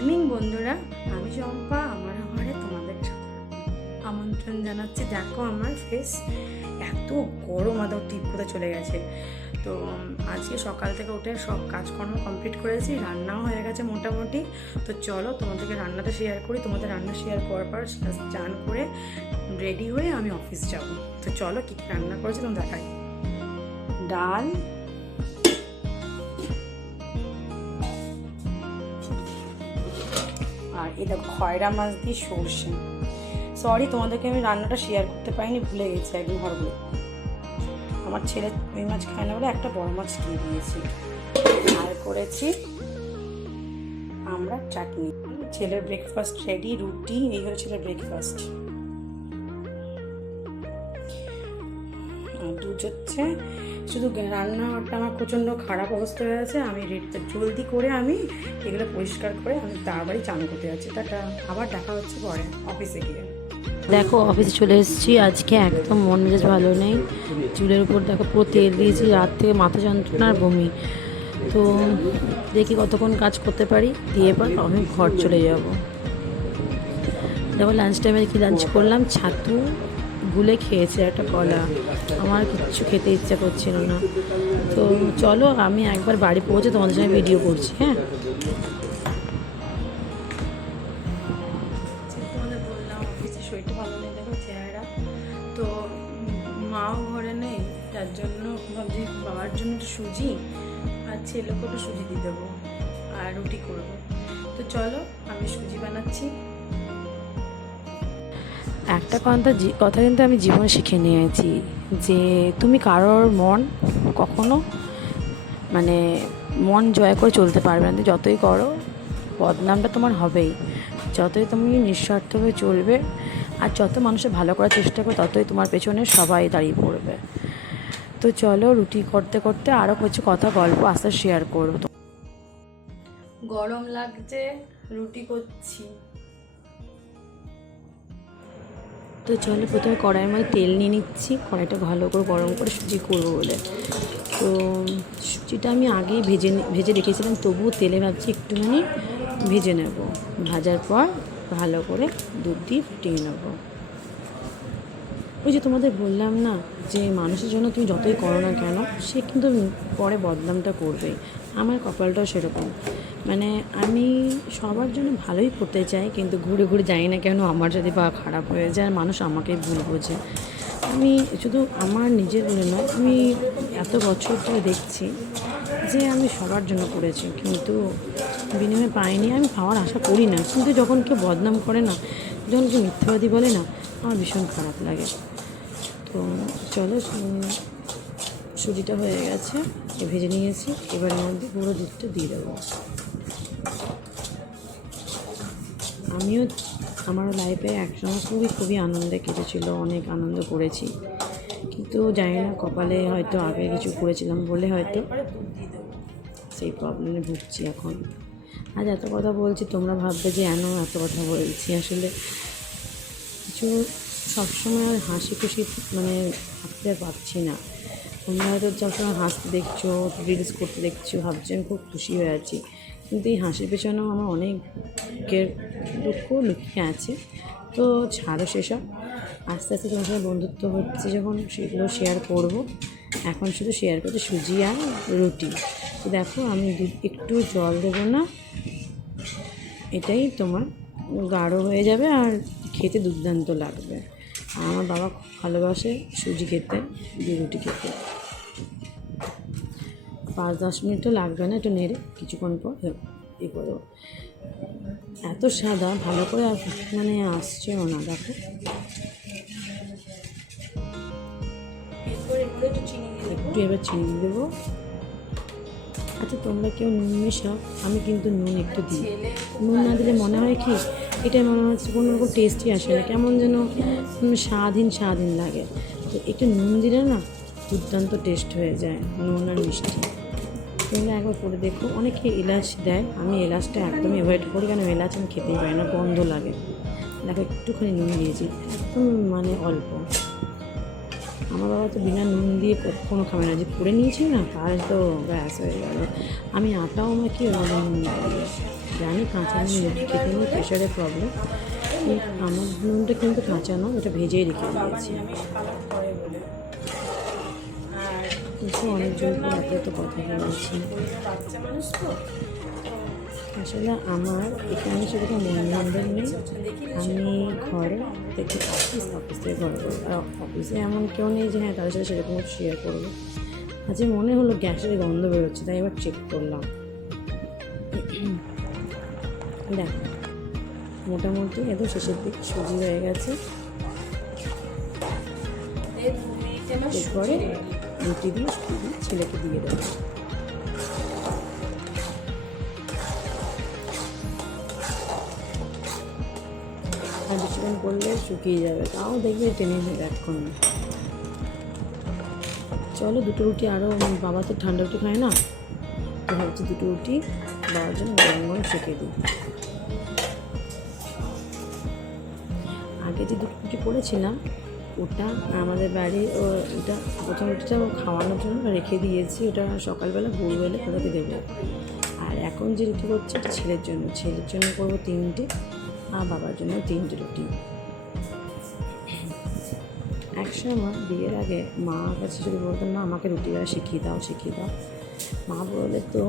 Morning বন্ধুরা, আমি চম্পা আমার ঘরে তোমাদের আমন্ত্রণ জানাচ্ছি। দেখো আমার ফেস এত গরম, আদৌ টিপ কোথায় চলে গেছে। তো আজকে সকাল থেকে উঠে সব কাজকর্ম কমপ্লিট করেছি, রান্নাও হয়ে গেছে মোটামুটি। তো চলো তোমাদেরকে রান্নাটা শেয়ার করি। তোমাদের রান্না শেয়ার করার পর চান করে রেডি হয়ে আমি অফিস যাব। তো চলো কী কী রান্না করেছি তোমার দেখাই। ডাল, আর এটা খয়রা মাছ দিয়ে সর্ষে। সরি, তোমাদেরকে আমি রান্নাটা শেয়ার করতে পারিনি, ভুলে গেছি একদম হরবলে। আমার ছেলে ওই মাছ খায় না বলে একটা বড় মাছ দিয়ে দিয়েছি। আর করেছি আমরা চাটনি। ছেলের ব্রেকফাস্ট রেডি, রুটি, এই হলো ছেলের ব্রেকফাস্ট। আর দুধ হচ্ছে, শুধু রান্নাঘরটা আমার প্রচণ্ড খারাপ অবস্থা হয়ে আছে। আমি জলদি করে আমি এগুলো পরিষ্কার করে আমি তাড়াতাড়ি চান করতে যাচ্ছি। তাটা আবার দেখা হচ্ছে পরে অফিসে গিয়ে। দেখো অফিসে চলে এসেছি। আজকে একদম মন মেজাজ ভালো নেই। চুলের উপর দেখো পুরো তেল দিয়েছি, রাত থেকে মাথা যন্ত্রণা আর বমি। তো দেখি কতক্ষণ কাজ করতে পারি, দিয়ে পর আমি ঘর চলে যাব। দেখো লাঞ্চ টাইমে কি লাঞ্চ করলাম, ছাতু গুলে খেয়েছে একটা কলা। আমার কিচ্ছু খেতে ইচ্ছা করছিল না। তো চলো আমি একবার বাড়ি পৌঁছে তোমাদের সঙ্গে ভিডিও করছি। হ্যাঁ, শরীরটা ভালো নেই, দেখো চেহারা। তো মাও ঘরে নেই, যার জন্য ভাবছি বাবার জন্য একটু সুজি আর ছেলেকে একটু সুজি দিয়ে দেবো আর রুটি করবো। তো চলো আমি সুজি বানাচ্ছি। একটা কথা কিন্তু আমি জীবনে শিখে নিয়েছি, যে তুমি কারোর মন কখনো মন জয় করে চলতে পারবে না। যতই করো বদনামটা তোমার হবেই। যতই তুমি নিঃস্বার্থভাবে চলবে আর যত মানুষের ভালো করার চেষ্টা করবে, ততই তোমার পেছনে সবাই দাঁড়িয়ে পড়বে। তো চলো রুটি করতে করতে আরও কিছু কথা গল্প আস্তে শেয়ার করবো। গরম লাগছে, রুটি করছি। তো চলো প্রথমে কড়াইয়ের মধ্যে তেল নিয়ে নিচ্ছি, কড়াইটা ভালো করে গরম করে সুজি করবো বলে। তো সুজিটা আমি আগেই ভেজে রেখেছিলাম, তবুও তেলে ভাবছি একটুখানি ভেজে নেব। ভাজার পর ভালো করে দুধ দিয়ে ফুটিয়ে নেব। ওই যে তোমাদের বললাম না, যে মানুষের জন্য তুমি যতই করো না কেন, সে কিন্তু পরে বদনামটা করবে। আমার কপালটাও সেরকম। আমি সবার জন্য ভালোই করতে চাই, কিন্তু ঘুরে ঘুরে যাই না কেন আমার যদি বা খারাপ হয়ে যায়, মানুষ আমাকেই ভুল বোঝে। আমি শুধু আমার নিজের বলে নয়, আমি এত বছর ধরে দেখছি যে আমি সবার জন্য করেছি, কিন্তু বিনিময়ে পাইনি। আমি পাওয়ার আশা করি না, কিন্তু যখন কেউ বদনাম করে না, যখন কেউ মিথ্যাবাদী বলে না, আমার ভীষণ খারাপ লাগে। তো চলো সুজিটা হয়ে গেছে, ভেজে নিয়েছি। এবার এর মধ্যে পুরো দুধটা দিয়ে দেবো। আমিও আমার লাইফে একসময় খুবই আনন্দে কেটেছিল, অনেক আনন্দ করেছি, কিন্তু জানি না কপালে হয়তো আগে কিছু করেছিলাম বলে হয়তো সেই প্রবলেমে ভুগছি এখন। আজ এত কথা বলছি, তোমরা ভাববে যে এত কথা বলছি। আসলে কিছু সবসময় আর হাসি খুশি থাকতে পারছি না। তোমরা হয়তো সবসময় হাসতে দেখছো, রিলস করতে দেখছো, ভাবছি আমি খুব খুশি হয়ে আছি, কিন্তু এই হাসির পেছনেও আমার অনেকের দুঃখ লুকিয়ে আছে। তো ছাড়ো সেসব, আস্তে আস্তে তোমার সাথে বন্ধুত্ব হচ্ছে যখন, সেগুলো শেয়ার করব। এখন শুধু শেয়ার করতে সুজি আর রুটি। তো দেখো আমি একটু জল দেবো না, এটাই তোমার গাঢ় হয়ে যাবে আর খেতে দুর্দান্ত লাগবে। আমার বাবা খুব ভালোবাসে সুজি খেতে, দিয়ে রুটি খেতে। 5-10 মিনিটও লাগবে না, একটু নেড়ে কিছুক্ষণ পর করবো। এত সাদা ভালো করে আসছেও না, দেখো। একটু এবার চিনি দেবো। আচ্ছা তোমরা কেউ নুন মেশাও, আমি কিন্তু নুন একটু দিই। নুন না দিলে মনে হয় কি, এটাই মনে হচ্ছে কোনো রকম টেস্টই আসে না, কেমন যেন স্বাদহীন লাগে। তো একটু নুন দিলে না দুর্দান্ত টেস্ট হয়ে যায়, নুন আর মিষ্টি। তোমরা একবার করে দেখো। অনেকে এলাচ দেয়, আমি এলাচটা একদমই অ্যাভয়েড করি, কারণ এলাচ আমি খেতেই পারি না, গন্ধ লাগে। দেখো একটুখানি নুন দিয়েছি, একদম অল্প। আমার বাবা তো বিনা নুন দিয়ে কখনো খাবে না, যে করে নিয়েছি না, তাহলে তো ব্যাস হয়ে গেল। আমি আটাও মাখি, ওর নুন দিয়ে। জানি কাঁচা নুন রুটি খেতে নিয়ে প্রেশারের প্রবলেম, আমার নুনটা কিন্তু কাঁচা নয়, ওটা ভেজেই রেখে দিয়েছি। কিন্তু অনেকজন পর এত কথা বলেছি। আসলে আমার এখানে সেরকম বন্ধুবান্ধব নেই, আমি ঘরে থেকে অফিস থেকে ঘরে করবো। আর অফিসে এমন কেউ নেই যে হ্যাঁ তাদের সাথে সেরকম শেয়ার করবো। আজকে মনে হলো গ্যাসের গন্ধ বেরোচ্ছে, তাই এবার চেক করলাম। দেখ মোটামুটি এত শেষের দিকে সুজি হয়ে গেছে। এরপরে রুটি দিয়ে ছেলেকে দিয়ে দেবো। আর বেশিক্ষণ করলে শুকিয়ে যাবে, তাও দেখবে টেনে নেবে এখন। চলো দুটো রুটি আরও, বাবা তো ঠান্ডা রুটি খায় না, তো ভাবছি দুটো রুটি বাবার জন্য গরম গরম সেঁকে দিই। আগে যে দুটো রুটি করেছিলাম ওটা আমাদের বাড়ি, ওটা প্রথম রুটিটা খাওয়ানোর জন্য রেখে দিয়েছি, ওটা সকালবেলা ভোরবেলা তাদেরকে দেবো। আর এখন যে রুটি করছি এটা ছেলের জন্য করবো 3টে, আর বাবার জন্য 3টে রুটি। একসময় বিয়ের আগে মা কাছে যদি বলতাম না আমাকে রুটি বেলা শিখিয়ে দাও, মা বলে তো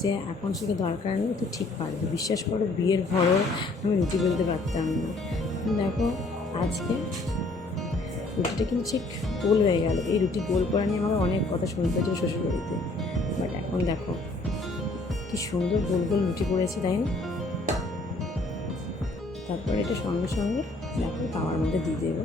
যে এখন শিখে দরকার নেই, তো ঠিক পারবে। বিশ্বাস করো বিয়ের ভরও আমি রুটি বেলতে পারতাম না। দেখো আজকে রুটিটা কিন্তু ঠিক গোল হয়ে গেল। এই রুটি গোল করা নিয়ে আমাকে অনেক কথা শুনতে হয়েছিল শ্বশুরবাড়িতে, বাট এখন দেখো কি সুন্দর গোল গোল রুটি করেছি, তাই না? তারপর এটা সঙ্গে সঙ্গে দেখো তাওয়ার মধ্যে দিয়ে দেবো।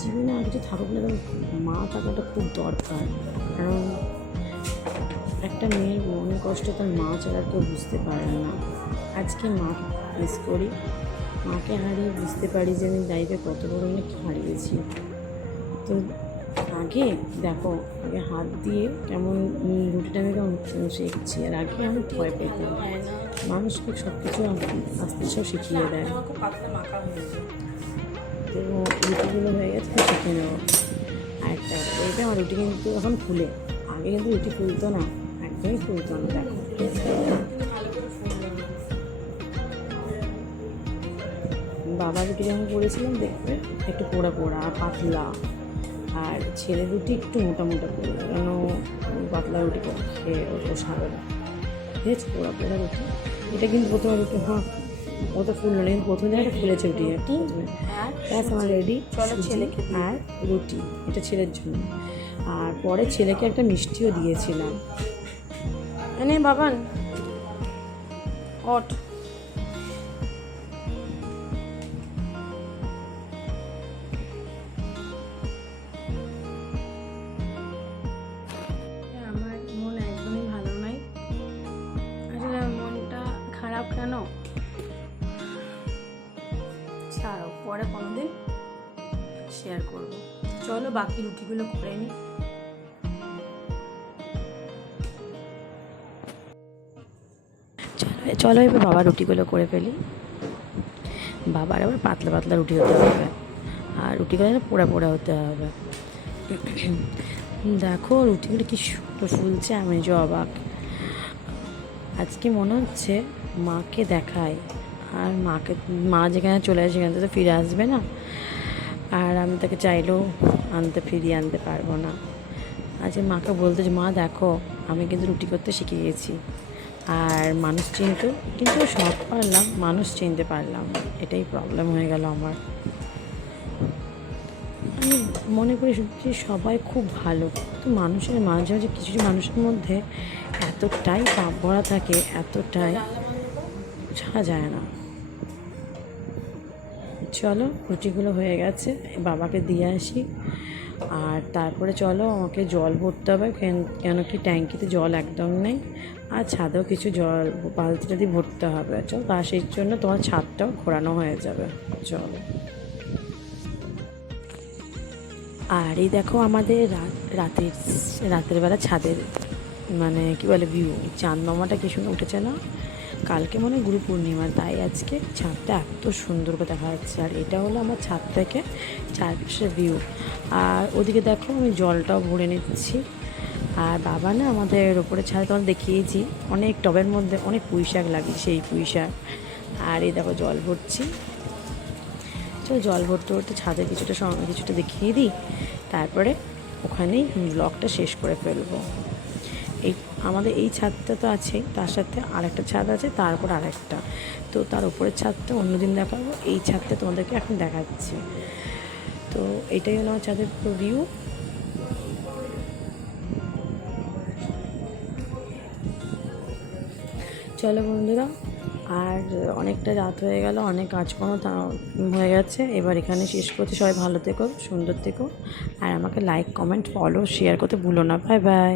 জীবনে আর কিছু থাকুক না, মা থাকাটা খুব দরকার। কারণ একটা মেয়ের মনের কষ্ট তার মা ছাড়া কেউ বুঝতে পারে না। আজকে মাকে মিস করি, মাকে হারিয়ে বুঝতে পারি যে আমি লাইফে কত বড় অনেক হারিয়েছি। তো আগে দেখো আগে হাত দিয়ে কেমন রুটিটা আমি কেমন শিখছি, আর আগে আমি ভয় পেতাম। মানুষকে সব কিছু আস্তে সব শিখিয়ে দেয়। তো রুটিগুলো হয়ে গেছে, তো শিখে নেবো। আরেকটা এটা আমার রুটি কিন্তু এখন ফুলে, আগে কিন্তু রুটি ফুলতো না, একদমই ফুলতো না। দেখো বাবা রুটি যখন করেছিলাম দেখবে একটু পোড়া পোড়া আর পাতলা, আর ছেলে রুটি একটু মোটা মোটা করে, কেন পাতলা রুটি খেয়ে ও সাবে না। ঠিক আছে, পোড়া পোড়া রুটি। এটা কিন্তু প্রথমে রুটি অত ফুললো না, কিন্তু প্রথম জায়গাটা ফুলেছে রুটি। ব্যাস আমার রেডি ছেলেকে আর রুটি, এটা ছেলের জন্য। আর পরে ছেলেকে একটা মিষ্টিও দিয়েছিলাম। এনে বাবান ওঠ। আমার মন একদমই ভালো নয়, আসলে মনটা খারাপ কেন ছাড়ো, পরে কোনোদিন শেয়ার করবো। চলো বাকি রুটিগুলো করে নিই। চলো এবার বাবা রুটিগুলো করে ফেলি। বাবার আবার পাতলা পাতলা রুটি হতে হবে, আর রুটিগুলো পোড়া পোড়া হতে হবে। দেখো রুটিগুলো কি সুন্দর ফুলছে, আমি যে অবাক। আজকে মনে হচ্ছে মাকে দেখায়, আর মা যেখানে চলে আসে সেখান থেকে তো ফিরে আসবে না, আর আমি তাকে চাইলেও ফিরিয়ে আনতে পারবো না। আজকে মাকে বলতে যে মা দেখো আমি কিন্তু রুটি করতে শিখে গেছি, আর মানুষ কিন্তু সব পারলাম, মানুষ চিনতে পারলাম, এটাই প্রবলেম হয়ে গেল আমার। আমি মনে করি যে সবাই খুব ভালো, তো মানুষের মাঝে মাঝে কিছু মানুষের মধ্যে এতটাই পাপ ভরা থাকে, এতটাই বোঝা যায় না। চলো রুটিগুলো হয়ে গেছে, বাবাকে দিয়ে আসি। আর তারপরে চলো আমাকে জল ভরতে হবে, কেন কি ট্যাঙ্কিতে জল একদম নেই, আর ছাদেও কিছু জল বালতিটা দিয়ে ভরতে হবে। চল সেই জন্য তোমার ছাদটাও ঘোরানো হয়ে যাবে। চলো। আর এই দেখো আমাদের রাতের বেলা ছাদের মানে কি বলে ভিউ, চাঁদ মামাটা কি সুন্দর উঠেছে না। কালকে মনে হয় গুরু পূর্ণিমা, তাই আজকে ছাদটা এত সুন্দর করে দেখা যাচ্ছে। আর এটা হলো আমার ছাদ থেকে চারপাশের ভিউ। আর ওদিকে দেখো আমি জলটাও ভরে নিচ্ছি। আর বাবা না আমাদের ওপরে ছাদে তোমার দেখিয়েছি অনেক টবের মধ্যে অনেক পুঁই শাক লাগিয়ে, সেই পুঁই শাক। আর এই দেখো জল ভরছি। চলো জল ভরতে ভরতে ছাদে কিছুটা দেখিয়ে দিই, তারপরে ওখানেই ব্লগটা শেষ করে ফেলবো। এই আমাদের এই ছাদটা তো আছেই, তার সাথে আরেকটা ছাদ আছে, তারপর আরেকটা, তো তার উপরের ছাদটা অন্যদিন দেখাবো। এই ছাদটা তোমাদেরকে এখন দেখাচ্ছি। তো এটাই হলো আমার ছাদের ভিউ। চলো বন্ধুরা, আর অনেকটা রাত হয়ে গেল, অনেক কাজকর্ম হয়ে গেছে, এবার এখানে শেষ করতে। সবাই ভালো থেকো, সুন্দর থেকো, আর আমাকে লাইক, কমেন্ট, ফলো, শেয়ার করতে ভুলো না। Bye bye.